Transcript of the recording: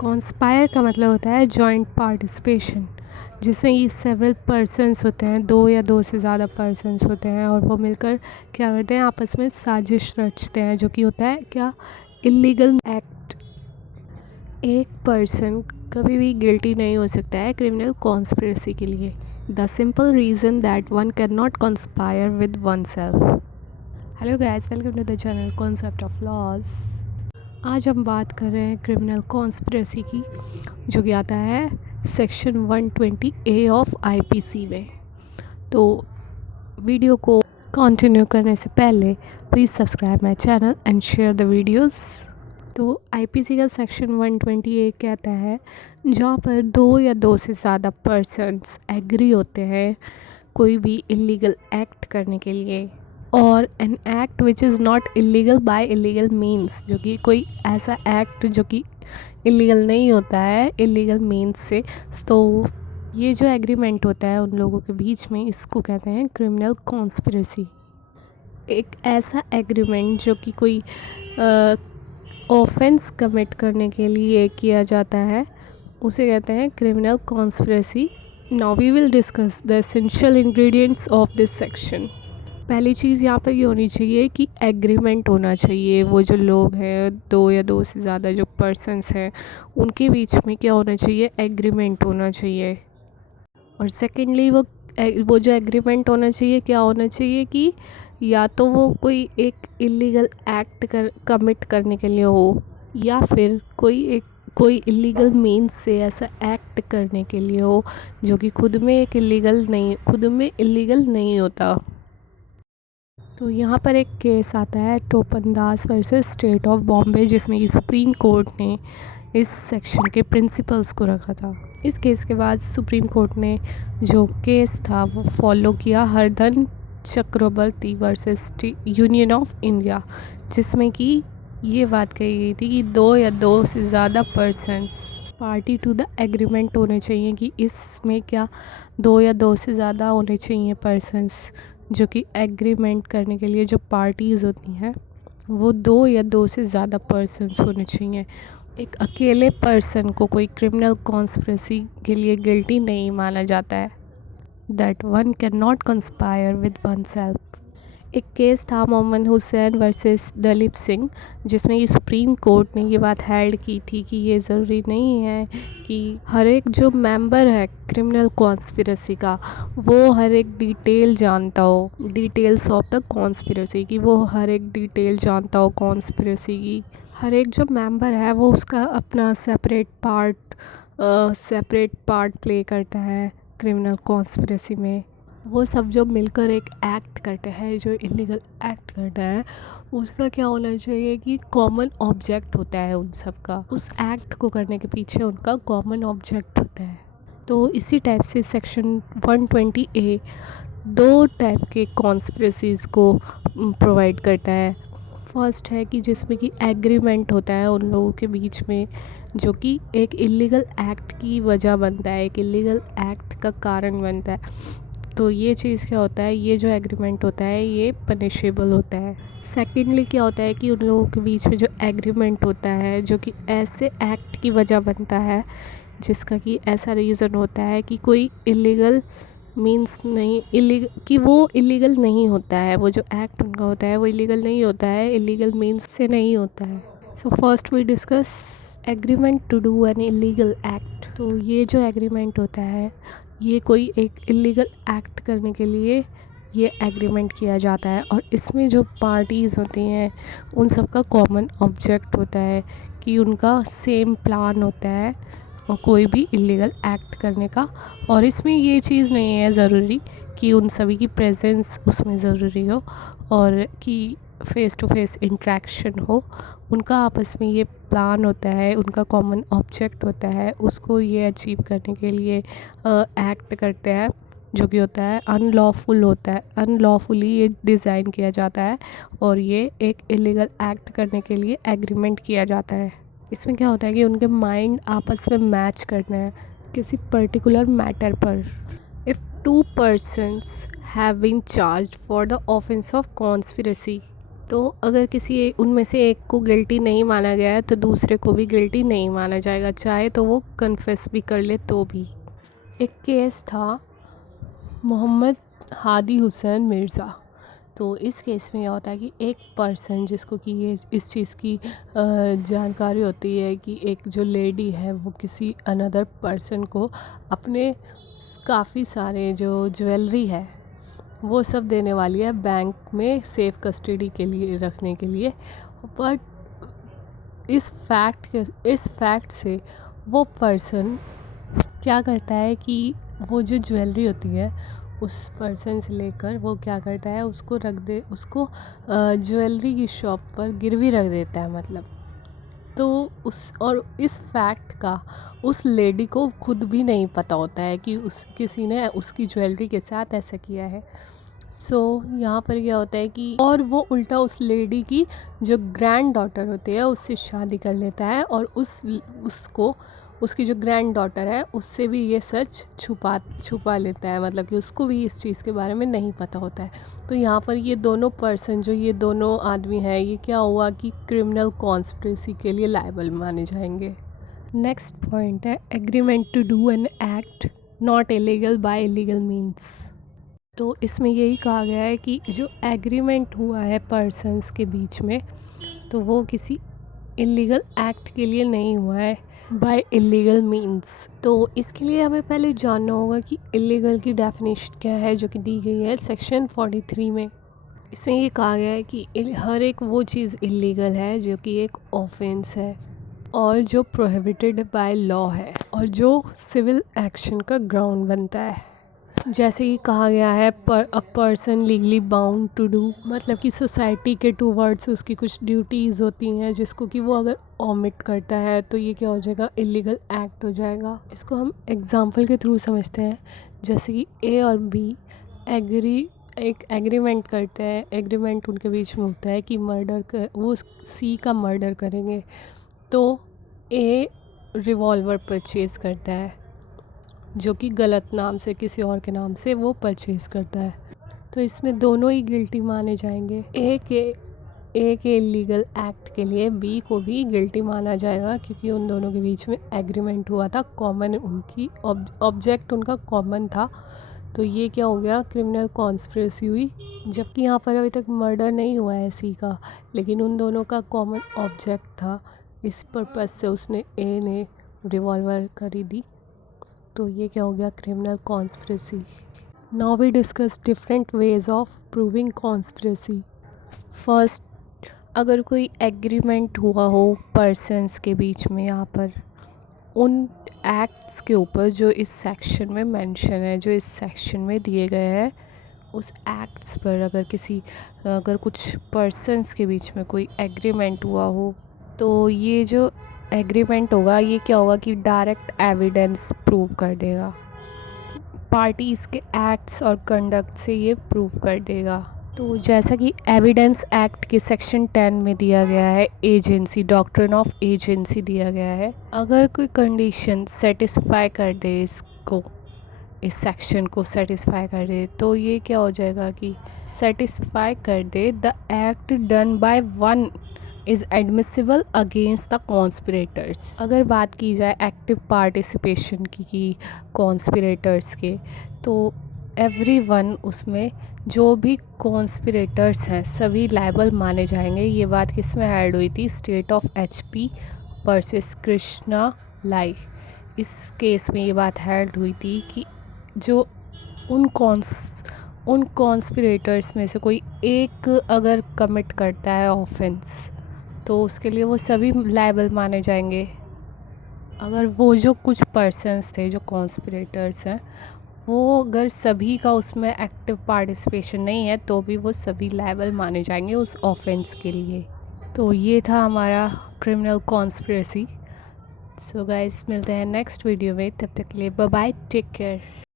Conspire का मतलब होता है जॉइंट पार्टिसिपेशन, जिसमें ये सेवरल पर्सन्स होते हैं, दो या दो से ज़्यादा पर्सन्स होते हैं और वो मिलकर क्या करते हैं, आपस में साजिश रचते हैं, जो कि होता है क्या, इलीगल एक्ट। एक पर्सन कभी भी गिल्टी नहीं हो सकता है क्रिमिनल कॉन्स्पिरेसी के लिए। The simple reason that one can not conspire with oneself. Hello guys, welcome to the channel concept of laws. आज हम बात कर रहे हैं क्रिमिनल कॉन्स्पिरेसी की, जो कि आता है सेक्शन 120A ऑफ आईपीसी में। तो वीडियो को कंटिन्यू करने से पहले please subscribe my channel and share the videos. तो आईपीसी का सेक्शन 120A कहता है जहाँ पर दो या दो से ज़्यादा पर्सन्स एग्री होते हैं कोई भी इलीगल एक्ट करने के लिए, और an act which is not illegal by illegal means, जो कि कोई ऐसा एक्ट जो कि इलीगल नहीं होता है इलीगल मीन्स से। तो ये जो एग्रीमेंट होता है उन लोगों के बीच में, इसको कहते हैं क्रिमिनल कॉन्स्पिरेसी। एक ऐसा एग्रीमेंट जो कि कोई ऑफेंस कमिट करने के लिए किया जाता है, उसे कहते हैं criminal conspiracy. Now we will discuss the essential ingredients of this section. पहली चीज़ यहाँ पर ये होनी चाहिए कि एग्रीमेंट होना चाहिए। वो जो लोग हैं, दो या दो से ज़्यादा जो पर्सन्स हैं, उनके बीच में क्या होना चाहिए, एग्रीमेंट होना चाहिए। और सेकेंडली वो जो एग्रीमेंट होना चाहिए, क्या होना चाहिए कि या तो वो कोई एक इलीगल एक्ट कमिट करने के लिए हो, या फिर कोई इलीगल मीन्स से ऐसा एक्ट करने के लिए हो जो कि खुद में इलीगल नहीं होता। तो यहाँ पर एक केस आता है टोपन दास वर्सेस स्टेट ऑफ बॉम्बे, जिसमें कि सुप्रीम कोर्ट ने इस सेक्शन के प्रिंसिपल्स को रखा था। इस केस के बाद सुप्रीम कोर्ट ने जो केस था वो फॉलो किया, हरधन चक्रवर्ती वर्सेस यूनियन ऑफ इंडिया, जिसमें कि ये बात कही गई थी कि दो या दो से ज़्यादा persons party to the agreement होने चाहिए। कि इसमें क्या, दो या दो से ज़्यादा होने चाहिए पर्सन्स जो कि एग्रीमेंट करने के लिए जो पार्टीज़ होती हैं, वो दो या दो से ज़्यादा पर्सन्स होने चाहिए। एक अकेले पर्सन को कोई क्रिमिनल कॉन्स्पिरेसी के लिए गिल्टी नहीं माना जाता है। That one can not conspire with one self. एक केस था मोहम्मद हुसैन वर्सेस दलीप सिंह, जिसमें ये सुप्रीम कोर्ट ने ये बात हेल्ड की थी कि ये ज़रूरी नहीं है कि हर एक जो मेंबर है क्रिमिनल कॉन्स्पिरेसी का, वो हर एक डिटेल जानता हो, डिटेल्स ऑफ द कॉन्स्पिरेसी की, वो हर एक डिटेल जानता हो कॉन्स्पिरेसी की। हर एक जो मेंबर है वो उसका अपना सेपरेट पार्ट प्ले करता है क्रिमिनल कॉन्स्पिरेसी में। वो सब जो मिलकर एक एक्ट करते हैं, जो इलीगल एक्ट करता है, उसका क्या होना चाहिए कि कॉमन ऑब्जेक्ट होता है उन सब का। उस एक्ट को करने के पीछे उनका कॉमन ऑब्जेक्ट होता है। तो इसी टाइप से सेक्शन 120A दो टाइप के कॉन्स्पिरेसीज़ को प्रोवाइड करता है। फर्स्ट है कि जिसमें कि एग्रीमेंट होता है उन लोगों के बीच में, जो कि एक इलीगल एक्ट की वजह बनता है, एक इलीगल एक्ट का कारण बनता है। तो ये चीज़ क्या होता है, ये जो एग्रीमेंट होता है ये पनिशेबल होता है। सेकेंडली क्या होता है कि उन लोगों के बीच में जो एग्रीमेंट होता है, जो कि ऐसे एक्ट की वजह बनता है जिसका कि ऐसा रीज़न होता है कि कोई इलीगल मीन्स नहीं, कि वो इलीगल नहीं होता है, वो जो एक्ट उनका होता है वो इलीगल नहीं होता है, इलीगल मीन्स से नहीं होता है। So first we discuss agreement to do an illegal act. तो ये जो एग्रीमेंट होता है, ये कोई एक इलीगल एक्ट करने के लिए ये एग्रीमेंट किया जाता है, और इसमें जो पार्टीज़ होती हैं उन सब का कॉमन ऑब्जेक्ट होता है कि उनका सेम प्लान होता है और कोई भी इलीगल एक्ट करने का। और इसमें ये चीज़ नहीं है ज़रूरी कि उन सभी की प्रेजेंस उसमें ज़रूरी हो और कि फ़ेस टू फेस इंट्रैक्शन हो। उनका आपस में ये प्लान होता है, उनका कॉमन ऑब्जेक्ट होता है, उसको ये अचीव करने के लिए एक्ट करते हैं, जो कि होता है अनलॉफुल होता है। अनलॉफुली ये डिज़ाइन किया जाता है और ये एक इलीगल एक्ट करने के लिए एग्रीमेंट किया जाता है। इसमें क्या होता है कि उनके माइंड आपस में मैच करना है किसी पर्टिकुलर मैटर पर। If two persons have been charged for the offence of conspiracy, तो अगर किसी उनमें से एक को गिल्टी नहीं माना गया है तो दूसरे को भी गिल्टी नहीं माना जाएगा, चाहे तो वो कन्फेस भी कर ले तो भी। एक केस था मोहम्मद हादी हुसैन मिर्ज़ा। तो इस केस में यह होता है कि एक पर्सन जिसको कि ये इस चीज़ की जानकारी होती है कि एक जो लेडी है वो किसी अनदर पर्सन को अपने काफ़ी सारे जो ज्वेलरी है वो सब देने वाली है बैंक में सेफ कस्टडी के लिए रखने के लिए। बट इस फैक्ट से वो पर्सन क्या करता है कि वो जो ज्वेलरी होती है उस पर्सन से लेकर वो क्या करता है उसको ज्वेलरी की शॉप पर गिरवी रख देता है मतलब। तो इस फैक्ट का उस लेडी को खुद भी नहीं पता होता है कि किसी ने उसकी ज्वेलरी के साथ ऐसा किया है। यहाँ पर क्या होता है कि और वो उल्टा उस लेडी की जो ग्रैंड डॉटर होती है उससे शादी कर लेता है और उसकी जो ग्रैंड डॉटर है उससे भी ये सच छुपा लेता है, मतलब कि उसको भी इस चीज़ के बारे में नहीं पता होता है। तो यहाँ पर ये दोनों आदमी हैं, ये क्या हुआ कि क्रिमिनल कॉन्स्पिरेसी के लिए लायबल माने जाएंगे। नेक्स्ट पॉइंट है agreement to do an act not illegal by illegal means. तो इसमें यही कहा गया है कि जो एग्रीमेंट हुआ है पर्सन्स के बीच में तो वो किसी इलीगल एक्ट के लिए नहीं हुआ है बाय इलीगल मीन्स। तो इसके लिए हमें पहले जानना होगा कि इलीगल की डेफिनेशन क्या है जो कि दी गई है सेक्शन 43 में। इसमें ये कहा गया है कि हर एक वो चीज़ इलीगल है जो कि एक ऑफेंस है और जो प्रोहिबिटेड बाय लॉ है और जो सिविल एक्शन का ग्राउंड बनता है। जैसे कि कहा गया है a person legally bound to do, मतलब कि सोसाइटी के टूवर्ड्स उसकी कुछ ड्यूटीज़ होती हैं जिसको कि वो अगर ओमिट करता है तो ये क्या हो जाएगा, इलीगल एक्ट हो जाएगा। इसको हम एग्जांपल के थ्रू समझते हैं। जैसे कि ए और बी एक एग्रीमेंट करते हैं, एग्रीमेंट उनके बीच में होता है कि वो सी का मर्डर करेंगे। तो ए रिवॉल्वर परचेज़ करता है जो कि गलत नाम से किसी और के नाम से वो परचेज़ करता है, तो इसमें दोनों ही गिल्टी माने जाएंगे। ए के इलीगल एक्ट के लिए बी को भी गिल्टी माना जाएगा क्योंकि उन दोनों के बीच में एग्रीमेंट हुआ था, कॉमन उनकी ऑब्जेक्ट उनका कॉमन था। तो ये क्या हो गया, क्रिमिनल कॉन्स्पिरेसी हुई। जबकि यहाँ पर अभी तक मर्डर नहीं हुआ है सी का, लेकिन उन दोनों का कॉमन ऑब्जेक्ट था, इस पर्पज़ से उसने ए ने रिवॉल्वर खरीदी। तो ये क्या हो गया, criminal conspiracy. Now we discuss different ways of proving conspiracy. First, अगर कोई एग्रीमेंट हुआ हो पर्सन्स के बीच में, यहाँ पर उन एक्ट्स के ऊपर जो इस सेक्शन में मेंशन है, जो इस सेक्शन में दिए गए हैं, उस एक्ट्स पर अगर कुछ पर्सन्स के बीच में कोई एग्रीमेंट हुआ हो तो ये जो एग्रीमेंट होगा ये क्या होगा कि डायरेक्ट एविडेंस प्रूव कर देगा, पार्टीज़ के एक्ट्स और कंडक्ट से ये प्रूव कर देगा। तो जैसा कि एविडेंस एक्ट के सेक्शन 10 में दिया गया है, एजेंसी, डॉक्ट्रिन ऑफ एजेंसी दिया गया है। अगर कोई कंडीशन सेटिस्फाई कर दे इस सेक्शन को सेटिस्फाई कर दे तो ये क्या हो जाएगा कि सेटिस्फाई कर दे the act done by one is admissible against the conspirators. अगर बात की जाए एक्टिव पार्टिसिपेशन की कॉन्स्पिरेटर्स के, तो एवरीवन उसमें जो भी कॉन्स्पिरेटर्स हैं सभी लायबल माने जाएंगे। ये बात किस में ऐड हुई थी, state of HP versus Krishna Lal. इस केस में ये बात ऐड हुई थी कि जो उन कॉन्स्पिरेटर्स में से कोई एक अगर कमिट करता है ऑफेंस तो उसके लिए वो सभी लायबल माने जाएंगे। अगर वो जो कुछ पर्सन्स थे जो कॉन्स्पिरेटर्स हैं वो अगर सभी का उसमें एक्टिव पार्टिसिपेशन नहीं है तो भी वो सभी लायबल माने जाएंगे उस ऑफेंस के लिए। तो ये था हमारा क्रिमिनल कॉन्स्पिरेसी। सो गाइस, मिलते हैं नेक्स्ट वीडियो में, तब तक के लिए बाय बाय, टेक केयर।